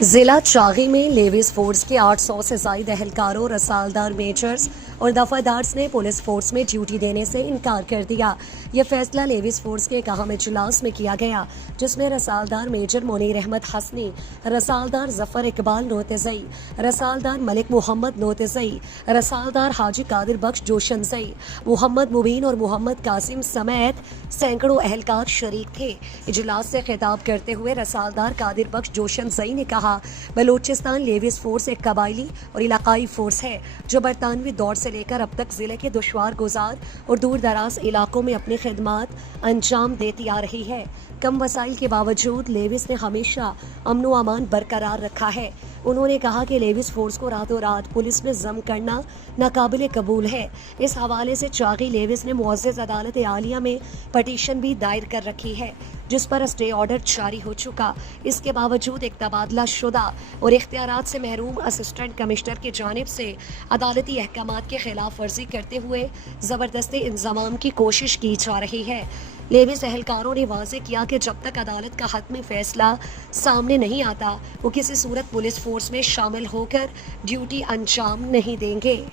ضلع چاغی میں levies force کے 800 سے زائد اہلکاروں، رسالدار میجرز اور دفعہ نے پولیس فورس میں ڈیوٹی دینے سے انکار کر دیا۔ یہ فیصلہ لیویز فورس کے ایک اہم اجلاس میں کیا گیا، جس میں رسالدار میجر منیر احمد حسنی، رسالدار ظفر اقبال نوتزئی، رسالدار ملک محمد نوتزئی، رسالدار حاجی قادر بخش جوشنزئی، محمد مبین اور محمد قاسم سمیت سینکڑوں اہلکار شریک تھے۔ اجلاس سے خطاب کرتے ہوئے رسالدار قادر بخش جوشنزئی نے کہا، بلوچستان لیویز فورس ایک قبائلی اور علاقائی فورس ہے جو برطانوی دور سے لے کر اب تک ضلع کے دشوار گزار اور دور دراز علاقوں میں اپنی خدمات انجام دیتی آ رہی ہے۔ کم وسائل کے باوجود لیویز نے ہمیشہ امن و امان برقرار رکھا ہے۔ انہوں نے کہا کہ لیویز فورس کو راتوں رات پولیس میں ضم کرنا ناقابل قبول ہے۔ اس حوالے سے چاغی لیویز نے معزز عدالت عالیہ میں پٹیشن بھی دائر کر رکھی ہے، جس پر اسٹے آرڈر جاری ہو چکا۔ اس کے باوجود ایک تبادلہ شدہ اور اختیارات سے محروم اسسٹنٹ کمشنر کی جانب سے عدالتی احکامات کی خلاف ورزی کرتے ہوئے زبردستی انضمام کی کوشش کی جا رہی ہے۔ لیویز اہلکاروں نے واضح کیا کہ جب تک عدالت کا حتمی فیصلہ سامنے نہیں آتا، وہ کسی صورت پولیس فورس میں شامل ہو کر ڈیوٹی انجام نہیں دیں گے۔